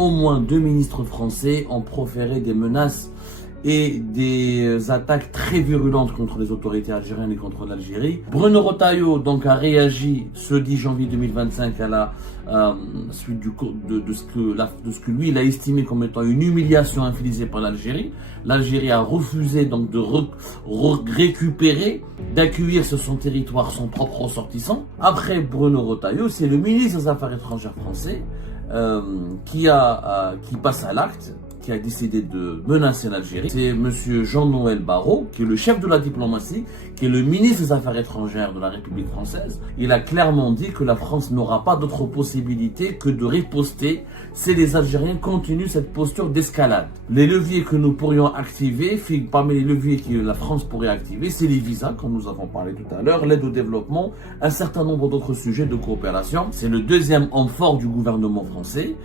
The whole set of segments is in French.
au moins 2 ministres français ont proféré des menaces et des attaques très virulentes contre les autorités algériennes et contre l'Algérie. Bruno Retailleau donc a réagi ce 10 janvier 2025 à la suite de ce que lui il a estimé comme étant une humiliation infligée par l'Algérie. L'Algérie a refusé donc de récupérer, d'accueillir sur son territoire son propre ressortissant. Après Bruno Retailleau, c'est le ministre des Affaires étrangères français qui passe à l'acte, qui a décidé de menacer l'Algérie. C'est monsieur Jean-Noël Barrot, qui est le chef de la diplomatie, qui est le ministre des Affaires étrangères de la République française. Il a clairement dit que la France n'aura pas d'autre possibilité que de riposter si les Algériens continuent cette posture d'escalade. Les leviers que nous pourrions activer, parmi les leviers que la France pourrait activer, c'est les visas, comme nous avons parlé tout à l'heure, l'aide au développement, un certain nombre d'autres sujets de coopération. C'est le deuxième homme fort du gouvernement français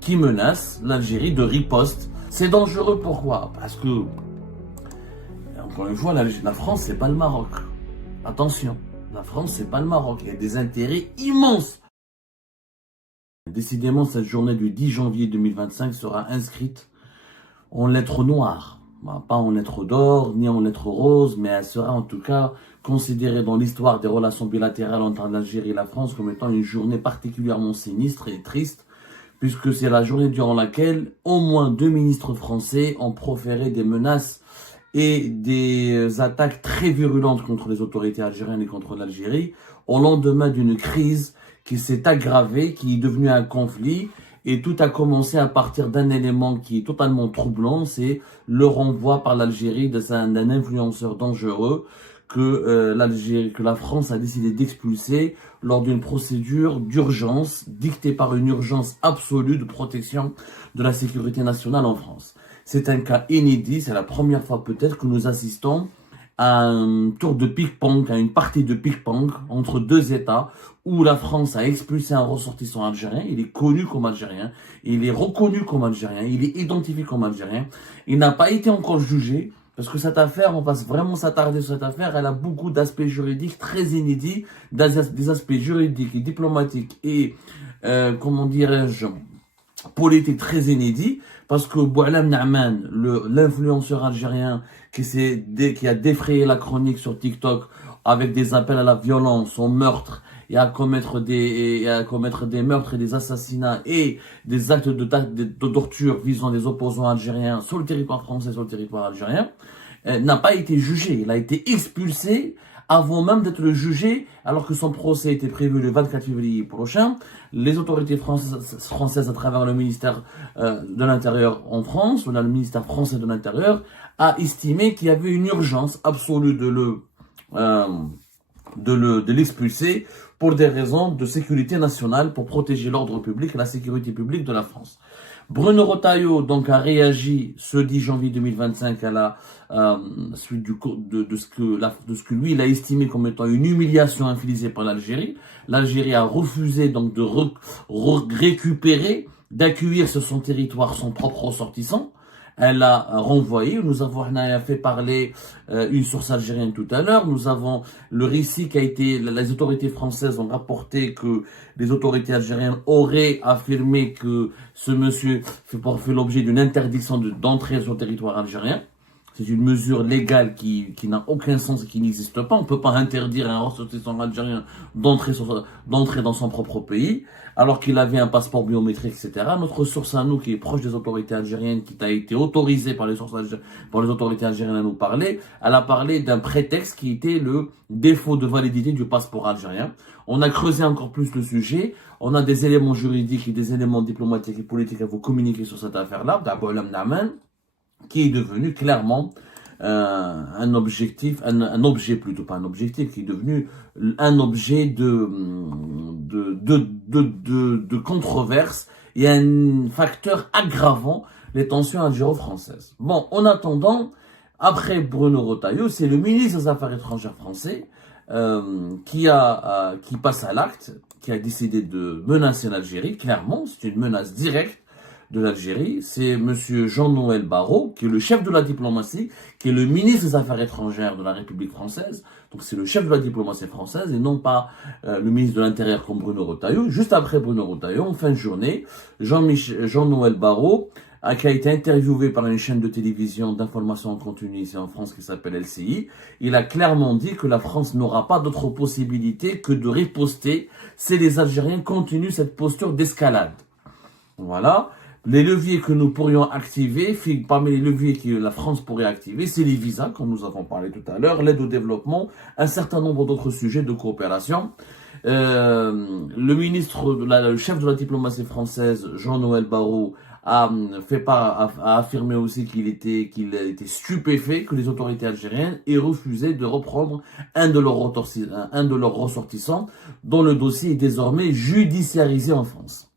qui menace l'Algérie de riposte. C'est dangereux, pourquoi? Parce que, encore une fois, la France, c'est pas le Maroc. Attention, la France, c'est pas le Maroc. Il y a des intérêts immenses. Décidément, cette journée du 10 janvier 2025 sera inscrite en lettres noires. Pas en lettres d'or, ni en lettres roses, mais elle sera en tout cas considérée dans l'histoire des relations bilatérales entre l'Algérie et la France comme étant une journée particulièrement sinistre et triste, puisque c'est la journée durant laquelle au moins 2 ministres français ont proféré des menaces et des attaques très virulentes contre les autorités algériennes et contre l'Algérie, au lendemain d'une crise qui s'est aggravée, qui est devenue un conflit, et tout a commencé à partir d'un élément qui est totalement troublant, c'est le renvoi par l'Algérie d'un influenceur dangereux que la France a décidé d'expulser lors d'une procédure d'urgence dictée par une urgence absolue de protection de la sécurité nationale en France. C'est un cas inédit, c'est la première fois peut-être que nous assistons à un tour de ping-pong, à une partie de ping-pong entre deux États où la France a expulsé un ressortissant algérien. Il est connu comme algérien, il est reconnu comme algérien, il est identifié comme algérien. Il n'a pas été encore jugé. Parce que cette affaire, on va vraiment s'attarder sur cette affaire, elle a beaucoup d'aspects juridiques très inédits, des aspects juridiques et diplomatiques et, comment dirais-je, politiques très inédits, parce que Boualem Naaman, l'influenceur algérien qui a défrayé la chronique sur TikTok avec des appels à la violence, au meurtre, et à commettre des meurtres et des assassinats et des actes de torture visant des opposants algériens sur le territoire français, sur le territoire algérien, n'a pas été jugé. Il a été expulsé avant même d'être jugé, alors que son procès était prévu le 24 février prochain. Les autorités françaises à travers le ministère de l'Intérieur en France, ou le ministère français de l'Intérieur, a estimé qu'il y avait une urgence absolue de l'expulser pour des raisons de sécurité nationale, pour protéger l'ordre public et la sécurité publique de la France. Bruno Retailleau donc a réagi ce 10 janvier 2025 à la suite de ce que lui il a estimé comme étant une humiliation infligée par l'Algérie. L'Algérie a refusé donc de récupérer, d'accueillir sur son territoire son propre ressortissant. Elle a renvoyé. Nous avons fait parler une source algérienne tout à l'heure. Nous avons le récit qui a été, les autorités françaises ont rapporté que les autorités algériennes auraient affirmé que ce monsieur fait l'objet d'une interdiction d'entrée sur le territoire algérien. C'est une mesure légale qui n'a aucun sens et qui n'existe pas. On ne peut pas interdire à un ressortissant algérien d'entrer dans son propre pays, alors qu'il avait un passeport biométrique, etc. Notre source à nous, qui est proche des autorités algériennes, qui a été autorisée par les autorités algériennes à nous parler, elle a parlé d'un prétexte qui était le défaut de validité du passeport algérien. On a creusé encore plus le sujet. On a des éléments juridiques et des éléments diplomatiques et politiques à vous communiquer sur cette affaire-là, d'Aboualem Naaman, qui est devenu clairement un objet qui est devenu un objet de controverse et un facteur aggravant les tensions algéro-françaises. Bon, en attendant, après Bruno Retailleau, c'est le ministre des Affaires étrangères français qui passe à l'acte, qui a décidé de menacer l'Algérie, clairement, c'est une menace directe de l'Algérie, c'est Monsieur Jean-Noël Barrot, qui est le chef de la diplomatie, qui est le ministre des Affaires étrangères de la République française. Donc c'est le chef de la diplomatie française et non pas le ministre de l'Intérieur comme Bruno Retailleau. Juste après Bruno Retailleau, en fin de journée, Jean-Noël Barrot, qui a été interviewé par une chaîne de télévision d'information en continu ici en France qui s'appelle LCI, il a clairement dit que la France n'aura pas d'autre possibilité que de riposter si les Algériens continuent cette posture d'escalade. Voilà. Les leviers que nous pourrions activer, parmi les leviers que la France pourrait activer, c'est les visas, comme nous avons parlé tout à l'heure, l'aide au développement, un certain nombre d'autres sujets de coopération. Le chef de la diplomatie française, Jean-Noël Barrot, a affirmé aussi qu'il était stupéfait que les autorités algériennes aient refusé de reprendre un de leurs ressortissants, dont le dossier est désormais judiciarisé en France.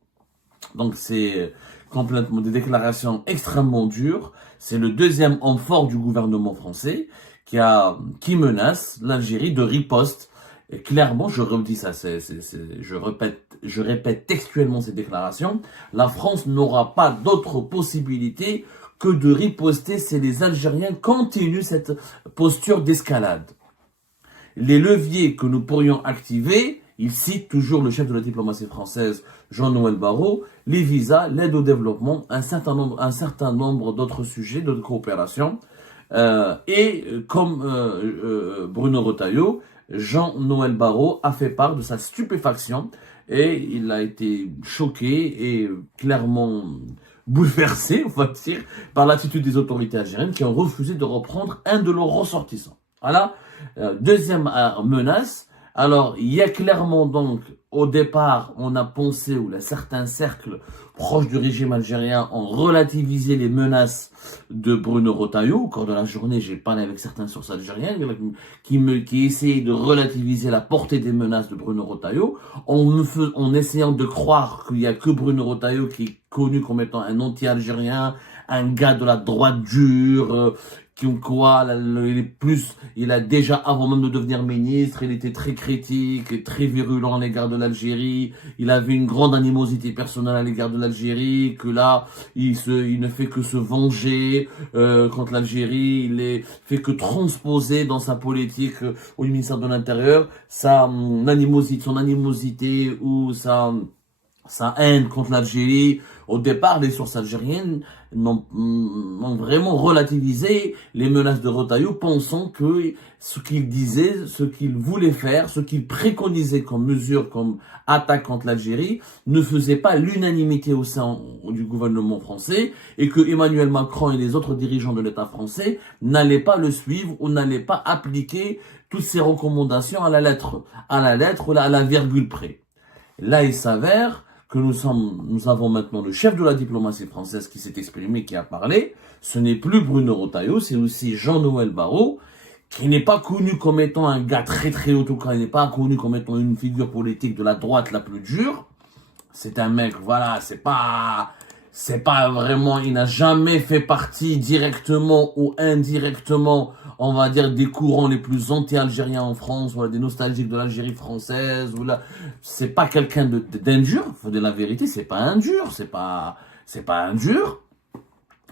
Donc c'est complètement des déclarations extrêmement dures. C'est le deuxième homme fort du gouvernement français qui menace l'Algérie de riposte. Et clairement, je redis ça, je répète textuellement ces déclarations. La France n'aura pas d'autre possibilité que de riposter si les Algériens continuent cette posture d'escalade. Les leviers que nous pourrions activer, il cite toujours le chef de la diplomatie française, Jean-Noël Barrot, les visas, l'aide au développement, un certain nombre d'autres sujets de coopération. Comme Bruno Retailleau, Jean-Noël Barrot a fait part de sa stupéfaction et il a été choqué et clairement bouleversé, on va dire, par l'attitude des autorités algériennes qui ont refusé de reprendre un de leurs ressortissants. Voilà. Deuxième menace. Alors, il y a clairement donc, au départ, on a pensé, ou là, certains cercles proches du régime algérien ont relativisé les menaces de Bruno Retailleau. Au cours de la journée, j'ai parlé avec certaines sources algériennes qui essayaient de relativiser la portée des menaces de Bruno Retailleau en essayant de croire qu'il n'y a que Bruno Retailleau qui est connu comme étant un anti-algérien, un gars de la droite dure, il a déjà, avant même de devenir ministre, il était très critique et très virulent à l'égard de l'Algérie. Il avait une grande animosité personnelle à l'égard de l'Algérie, que là, il ne fait que se venger contre l'Algérie. Fait que transposer dans sa politique au ministère de l'Intérieur son animosité ou sa haine contre l'Algérie. Au départ, les sources algériennes ont vraiment relativisé les menaces de Retailleau, pensant que ce qu'il disait, ce qu'il voulait faire, ce qu'il préconisait comme mesure, comme attaque contre l'Algérie, ne faisait pas l'unanimité au sein du gouvernement français et que Emmanuel Macron et les autres dirigeants de l'État français n'allaient pas le suivre ou n'allaient pas appliquer toutes ces recommandations à la lettre ou à la virgule près. Là, il s'avère que nous avons maintenant le chef de la diplomatie française qui s'est exprimé, qui a parlé. Ce n'est plus Bruno Retailleau, c'est aussi Jean-Noël Barrot, qui n'est pas connu comme étant un gars très très haut, il n'est pas connu comme étant une figure politique de la droite la plus dure. C'est un mec, voilà, c'est pas vraiment, il n'a jamais fait partie directement ou indirectement, on va dire, des courants les plus anti-algériens en France, voilà, des nostalgiques de l'Algérie française, voilà. C'est pas quelqu'un d'indur, faut dire la vérité, c'est pas un dur, c'est pas un dur.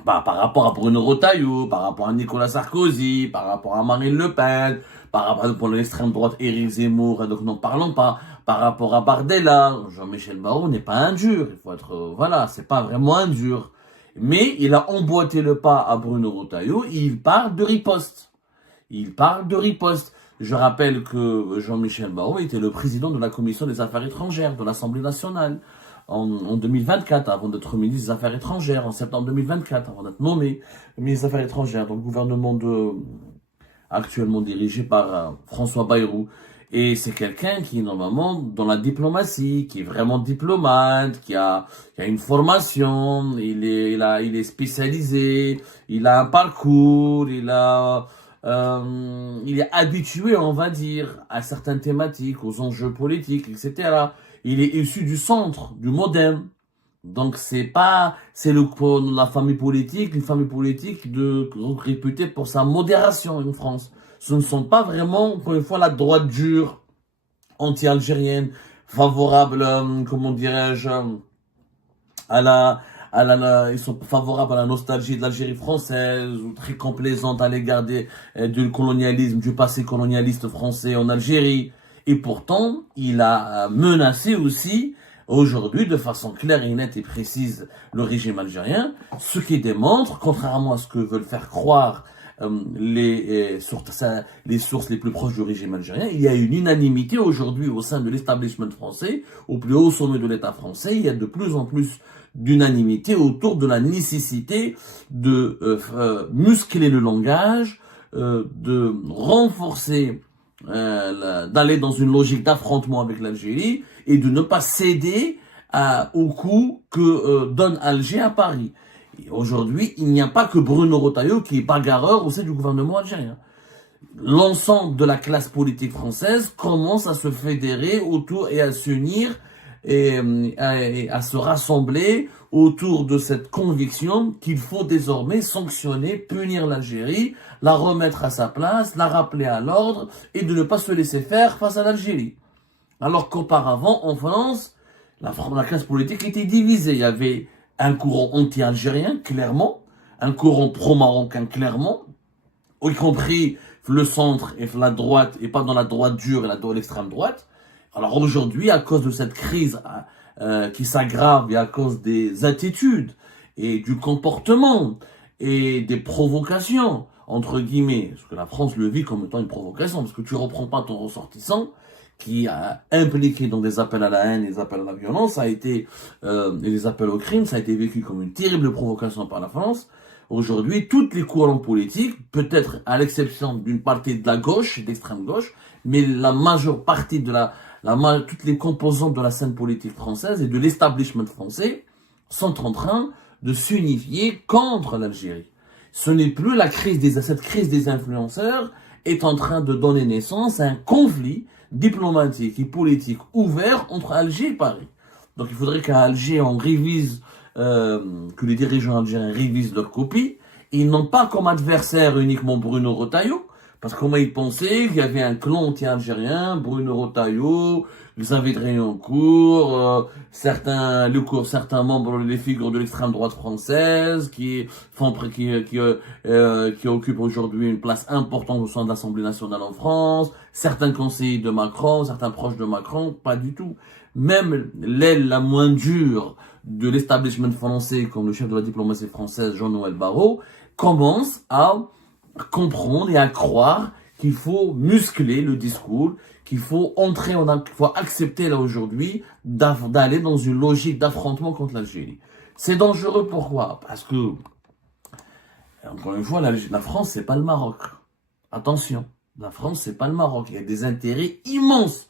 Par rapport à Bruno Retailleau, par rapport à Nicolas Sarkozy, par rapport à Marine Le Pen, par rapport à l'extrême droite Éric Zemmour, et donc n'en parlons pas, par rapport à Bardella, Jean-Michel Barrot n'est pas un dur, il faut être, voilà, c'est pas vraiment un dur. Mais il a emboîté le pas à Bruno Retailleau et il parle de riposte. Je rappelle que Jean-Michel Barrot était le président de la commission des affaires étrangères de l'Assemblée nationale en 2024, avant d'être ministre des Affaires étrangères, en septembre 2024, avant d'être nommé ministre des Affaires étrangères dans le gouvernement actuellement dirigé par François Bayrou. Et c'est quelqu'un qui est normalement dans la diplomatie, qui est vraiment diplomate, qui a une formation, il est spécialisé, il a un parcours, il est habitué, on va dire, à certaines thématiques, aux enjeux politiques, etc. Il est issu du centre, du modem. Donc c'est la famille politique, une famille politique réputée pour sa modération en France. Ce ne sont pas vraiment, encore une fois, la droite dure, anti-algérienne, favorable, comment dirais-je, à ils sont favorables à la nostalgie de l'Algérie française, ou très complaisantes à l'égard du colonialisme, du passé colonialiste français en Algérie. Et pourtant, il a menacé aussi, aujourd'hui, de façon claire et nette et précise, le régime algérien, ce qui démontre, contrairement à ce que veulent faire croire les sources les plus proches du régime algérien, il y a une unanimité aujourd'hui au sein de l'establishment français, au plus haut sommet de l'État français, il y a de plus en plus d'unanimité autour de la nécessité de muscler le langage, de renforcer, d'aller dans une logique d'affrontement avec l'Algérie et de ne pas céder au coup que donne Alger à Paris. Aujourd'hui, il n'y a pas que Bruno Retailleau qui est bagarreur au sein du gouvernement algérien. L'ensemble de la classe politique française commence à se fédérer autour et à s'unir et à se rassembler autour de cette conviction qu'il faut désormais sanctionner, punir l'Algérie, la remettre à sa place, la rappeler à l'ordre et de ne pas se laisser faire face à l'Algérie. Alors qu'auparavant, en France, la classe politique était divisée. Il y avait un courant anti-algérien, clairement, un courant pro-marocain, clairement, y compris le centre et la droite, et pas dans la droite dure et l'extrême droite. Alors aujourd'hui, à cause de cette crise qui s'aggrave et à cause des attitudes et du comportement et des provocations, entre guillemets, parce que la France le vit comme étant une provocation, parce que tu reprends pas ton ressortissant qui a impliqué dans des appels à la haine, des appels à la violence, ça a été et des appels au crime, ça a été vécu comme une terrible provocation par la France. Aujourd'hui, toutes les courants politiques, peut-être à l'exception d'une partie de la gauche, d'extrême gauche, mais la majeure partie de toutes les composantes de la scène politique française et de l'establishment français sont en train de s'unifier contre l'Algérie. Ce n'est plus cette crise des influenceurs est en train de donner naissance à un conflit diplomatique et politique ouvert entre Alger et Paris. Donc il faudrait qu'à Alger, on révise, que les dirigeants algériens révisent leur copie. Ils n'ont pas comme adversaire uniquement Bruno Retailleau, parce que comment ils pensaient qu'il y avait un clan anti-algérien, Bruno Retailleau, Xavier Driancourt, certains membres, les figures de l'extrême droite française qui occupent aujourd'hui une place importante au sein de l'Assemblée nationale en France, certains conseillers de Macron, certains proches de Macron, pas du tout. Même l'aile la moins dure de l'establishment français, comme le chef de la diplomatie française, Jean-Noël Barrot, commence à comprendre et à croire qu'il faut muscler le discours, qu'il faut accepter là aujourd'hui d'aller dans une logique d'affrontement contre l'Algérie. C'est dangereux, pourquoi? Parce que, encore une fois, la France, c'est pas le Maroc. Attention, la France, c'est pas le Maroc. Il y a des intérêts immenses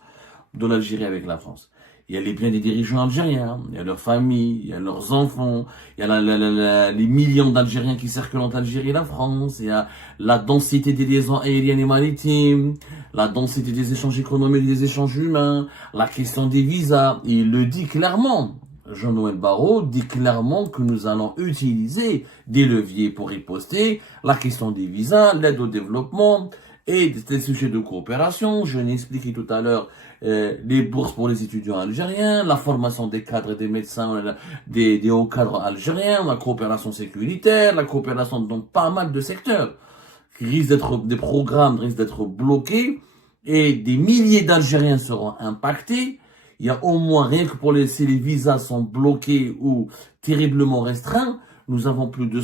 de l'Algérie avec la France. Il y a les biens des dirigeants algériens, il y a leurs familles, il y a leurs enfants, il y a les millions d'Algériens qui circulent entre l'Algérie et la France, il y a la densité des liaisons aériennes et maritimes, la densité des échanges économiques, des échanges humains, la question des visas. Il le dit clairement. Jean-Noël Barrot dit clairement que nous allons utiliser des leviers pour riposter, la question des visas, l'aide au développement et des sujets de coopération. Je l'ai expliqué tout à l'heure, les bourses pour les étudiants algériens, la formation des cadres et des médecins, des hauts cadres algériens, la coopération sécuritaire, la coopération dans pas mal de secteurs. Des programmes risquent d'être bloqués et des milliers d'Algériens seront impactés. Il y a au moins, rien que si les visas sont bloqués ou terriblement restreints, nous avons plus de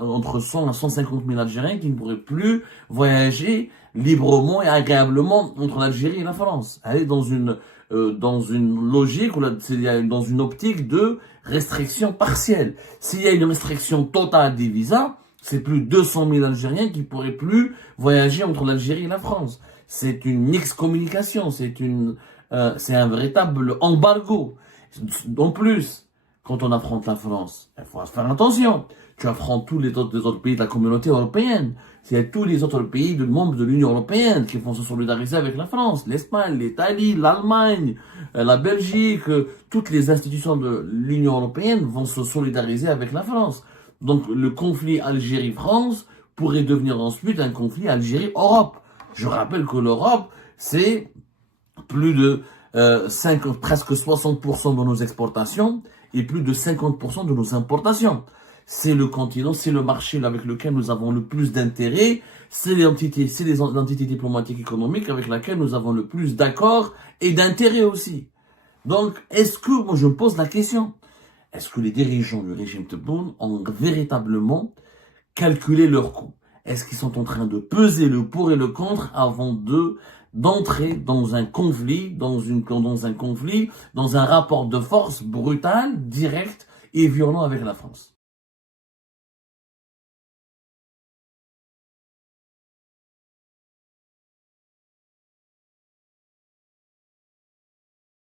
entre 100 à 150 000 Algériens qui ne pourraient plus voyager librement et agréablement entre l'Algérie et la France. Elle est dans une logique, dans une optique de restriction partielle. S'il y a une restriction totale des visas, c'est plus de 200 000 Algériens qui pourraient plus voyager entre l'Algérie et la France. C'est une excommunication, c'est un véritable embargo. En plus, quand on affronte la France, il faut faire attention. Tu affrontes tous les autres pays de la communauté européenne. C'est tous les autres pays membres de l'Union européenne qui vont se solidariser avec la France. L'Espagne, l'Italie, l'Allemagne, la Belgique, toutes les institutions de l'Union européenne vont se solidariser avec la France. Donc le conflit Algérie-France pourrait devenir ensuite un conflit Algérie-Europe. Je rappelle que l'Europe, c'est plus de presque 60% de nos exportations et plus de 50% de nos importations. C'est le continent, c'est le marché avec lequel nous avons le plus d'intérêt, c'est l'entité diplomatique économique avec laquelle nous avons le plus d'accords et d'intérêts aussi. Donc, est-ce que, moi je me pose la question, est-ce que les dirigeants du régime Tebboune ont véritablement calculé leurs coûts? Est-ce qu'ils sont en train de peser le pour et le contre avant d'entrer dans un conflit, dans un rapport de force brutal, direct et violent avec la France?